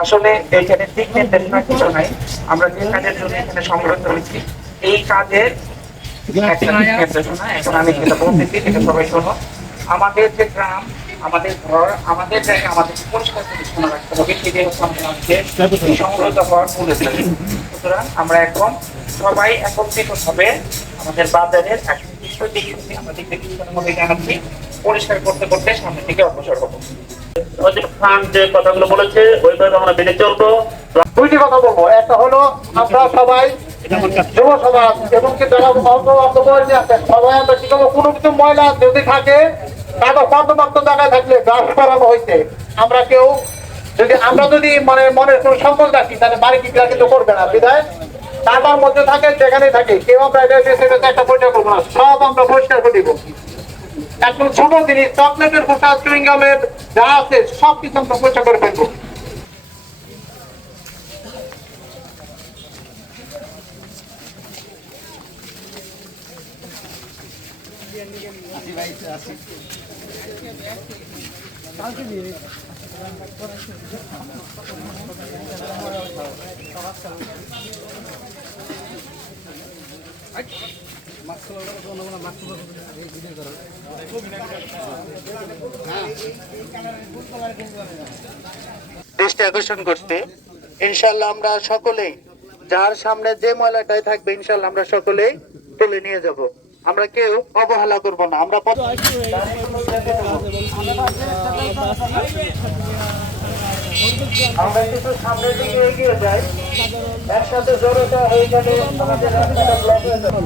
আসলে এখানে দিক নির্দেশনা কিছু নাই। আমরা যে কাজের জন্য এখানে সংগ্রহ হয়েছি, এই কাজের দিক এখন আমি যেটা সবাই শোনো। আমাদের যে গ্রাম, আমাদের ঘর, আমাদের জায়গা, আমাদের পরিষ্কার পরিচ্ছন্ন রাখতে হবে হচ্ছে হওয়ার মূল। সুতরাং আমরা এখন সবাই একত্রিত হবে আমাদের বাজারের এক নির্দিষ্ট দিক আমরা দিক থেকে জানাচ্ছি। পরিষ্কার করতে করতে সামনে থেকে অগ্রসর হব। আমরা কি কি করব? যদি কেউ যদি, আমরা যদি মানে মনের কোনো সংকল্প রাখি, তাহলে বাড়ি কিরা কিন্তু করবে না, বিধায়। টাকার মধ্যে থাকে যেখানে থাকে, কেউ আমরা একটা পরিষ্কার করব না, সব আমরা পরিষ্কার করে দিব। এখন ছোট জিনিস, চকলেটের খোসা চুইংগামের যা আছে সব কিছু আমরা পরিষ্কার করে ফেলব। দৃষ্টি আকর্ষণ করতে ইনশাল্লাহ আমরা সকলেই, যার সামনে যে ময়লাটাই থাকবে ইনশাল্লাহ আমরা সকলেই তুলে নিয়ে যাব। আমরা কেউ অবহেলা করব না আমরা আমরা কিছু সামনের দিকে এগিয়ে যাই। একসাথে জড়তা হয়ে গেলে আমাদের রাস্তাটা ব্লক হয়ে যাবে।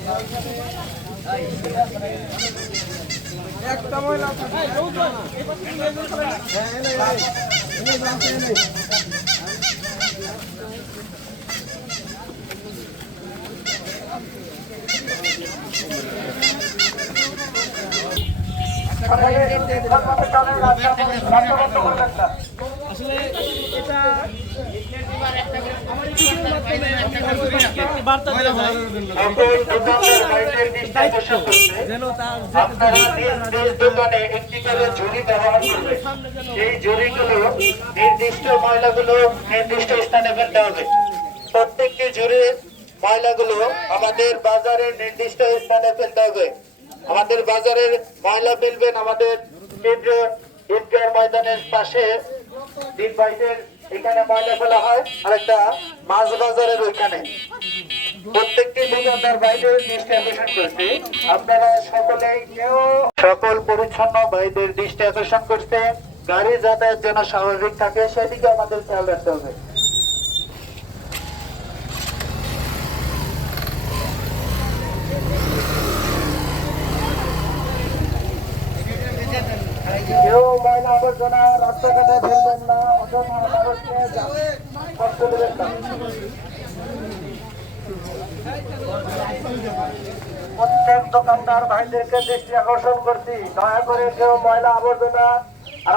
তার আপনারা নিজ নিজ দোকানে একটি করে ঝুড়ি ব্যবহার করবেন এই ঝুড়িগুলো নির্দিষ্ট ময়লাগুলো নির্দিষ্ট স্থানে ফেলতে হবে। প্রত্যেকটি ঝুড়ির ময়লাগুলো আমাদের বাজারের নির্দিষ্ট স্থানে ফেলতে হবে। আমাদের বাজারের ময়লা ফেলবেন আমাদের কেন্দ্র ঈদগাহ ময়দানের পাশে দিন এখানে ময়লা ফেলা হয় আর একটা মাছ বাজারের ওইখানে। প্রত্যেকটি দৃষ্টি করছে। আপনারা সকলে সকল পরিচ্ছন্ন দৃষ্টি গাড়ি যাতায়াত যেন স্বাভাবিক থাকে, সেদিকে আমাদের খেয়াল রাখতে হবে কেউ ময়লা রাস্তাঘাটে ফেলবেন না, অযথা মানুষকে কষ্ট দেবেন না। প্রত্যেক দোকানদার ভাইদেরকে দৃষ্টি আকর্ষণ করছি। দয়া করে কেউ ময়লা আবর্জনা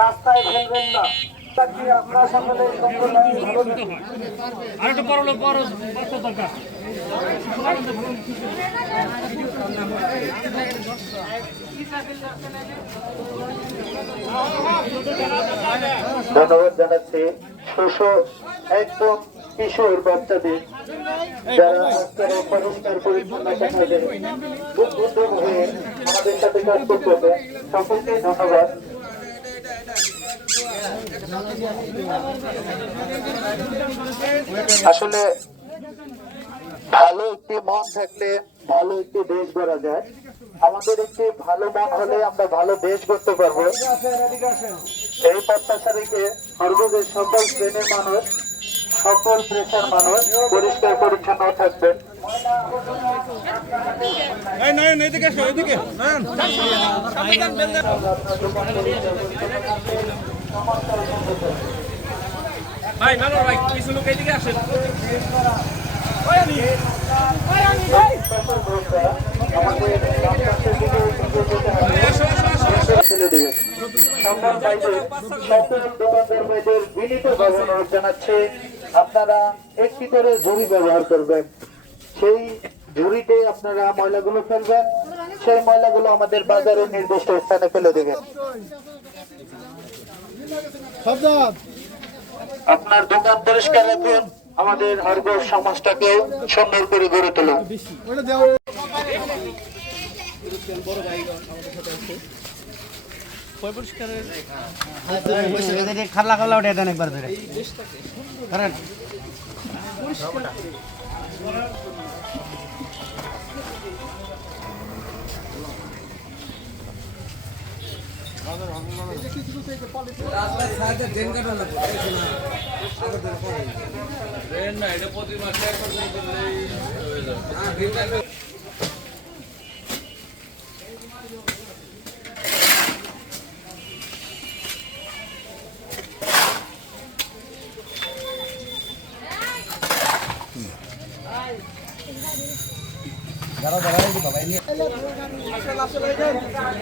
রাস্তায় ফেলবেন না। ধন্যবাদ জানাচ্ছি। শিশু একদম কিশোর বাচ্চাদের যারা আজকের পরিষ্কার পরিচ্ছন্ন সমাজে উদ্বুদ্ধ হয়ে আমাদের সাথে কাজ করতেছে সকলকে ধন্যবাদ। আসলে ভালো একটি মন থাকলে ভালো একটি দেশ গড়া যায়। আমাদের একটি ভালো মন হলে আমরা ভালো দেশ করতে পারব। এই প্রত্যাশা রেখে সর্বদেশ সকল শ্রেণির মানুষ সকল পেশার মানুষ পরিষ্কার পরিচ্ছন্ন থাকবেন। ভাই ভালো ভাই কিছু লোক এইদিকে আসেন। জানাচ্ছে আপনারা একটি করে ঝুড়ি ব্যবহার করবেন। সেই ঝুড়িতে আপনারা ময়লাগুলো ফেলবেন সেই ময়লাগুলো আমাদের বাজারের নির্দিষ্ট স্থানে ফেলে দেবেন। আপনার দোকান পরিষ্কার রাখুন আমাদের আরগো সমাজটাকে সুন্দর করে গড়ে তোলা খালা ওটা একবার ধরে না এটা প্রতি মাসে একবার করে দিলেই হয়ে যাবে এই সমস্ত এদিকে পরিষ্কার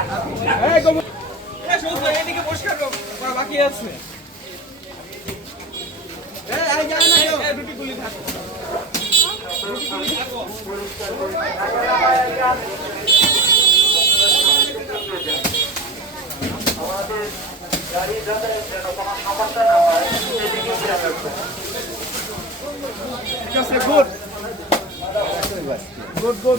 করা বাকি আছে থাকো গাড়ি যাতায়াত যেন কোনো সমস্যা না হয় সেদিকে খেয়াল রাখবেন ঠিক আছে গুড গুড গুড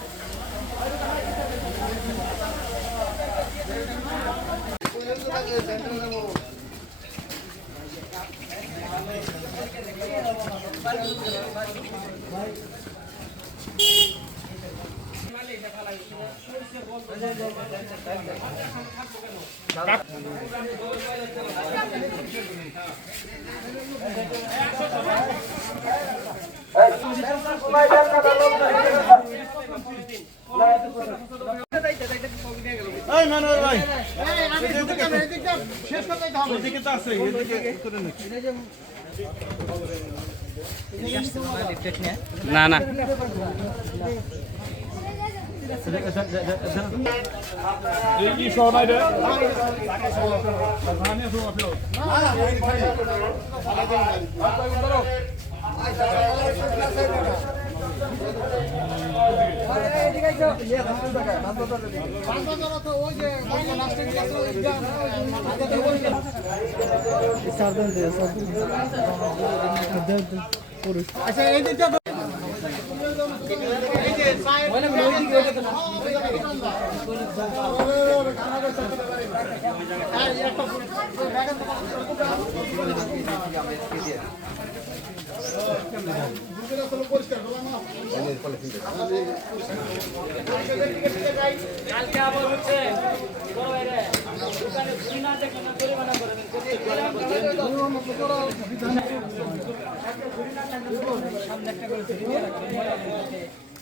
এই মানর ভাই। এদিকে তো আছে এদিকে করে নাকি না না। আচ্ছা এই দিকটা কি সবাই রে আমরা সামনের দিকে এগিয়ে যাই বিনীতভাবে অনুরোধ জানাচ্ছি আপনারা বেশি করে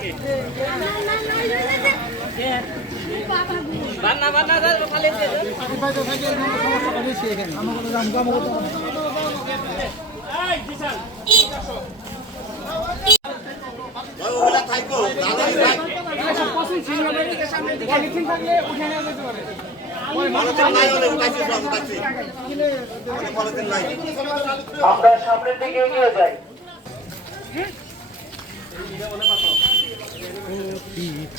ঝুড়ি ব্যবহার করুন।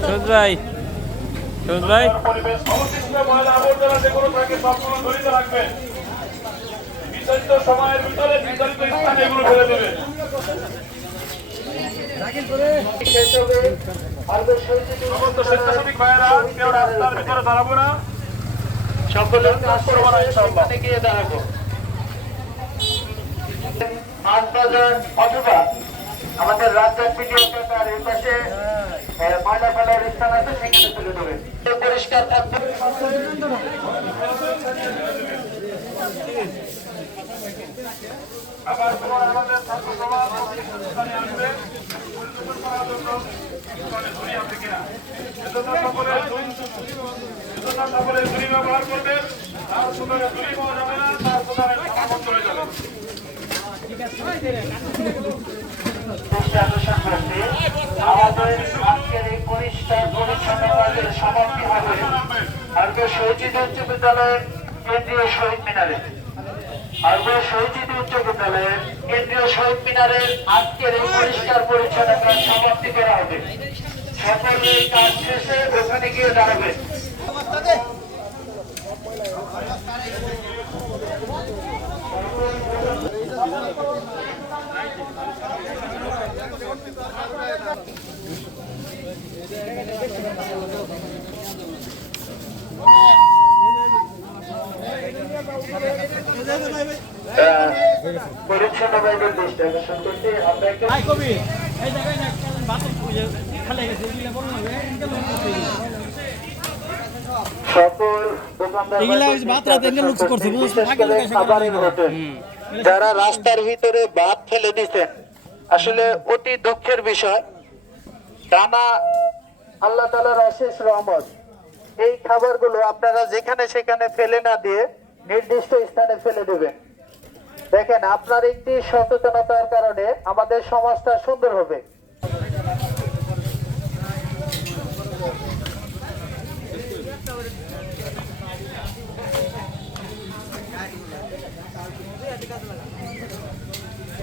সুদ ভাই সুদ ভাই। বিস্তারিত সময়ের ভিতরে বিস্তারিত স্থানে এগুলো গিয়ে আট বাজার অথবা আমাদের রাজ্যের ভিডিও পেপার এই পাশে ময়লা ফেলার স্থান আছে, সেখানে তুলে দেবে পরিষ্কার আবার আমাদের ছাত্র সমাজ স্থানে আসবে। সকলে ব্যবহার করবেন তার সুতরাং ছুরি পাওয়া যাবে না, তার সুতরাং চলে যাবে। পরিচ্ছন্ন শহীদ মিনারে আরবে শহীদ উচ্চ কেন্দ্রীয় শহীদ মিনারের আজকের পরিষ্কার পরিচ্ছন্ন সমাপ্তি করা হবে। সকলে কাজ শেষে ওখানে গিয়ে দাঁড়াবে আহ, পরিচ্ছন্ন বাইরের দৃষ্টি আকর্ষণ করতে আমরা একটা ভাই কবি এই জায়গায় না বাথরুম খুঁজে খালে গেছে এগুলো বলুন না সকল দোকানদার এগুলা ভাই ওই যে ভাত রাতে এনে লুকস করছে, বুঝছ? বিশেষ আগে করে লোকেশন খাবারের করা হোটেল যারা রাস্তার ভিতরে ভাত ফেলে দিচ্ছেন আসলে অতি দুঃখের বিষয়। টানা আল্লাহ তালার অশেষ রহমত। এই খাবারগুলো আপনারা যেখানে সেখানে ফেলে না দিয়ে নির্দিষ্ট স্থানে ফেলে দেবেন। দেখেন আপনার একটি সচেতনতার কারণে আমাদের সমাজটা সুন্দর হবে।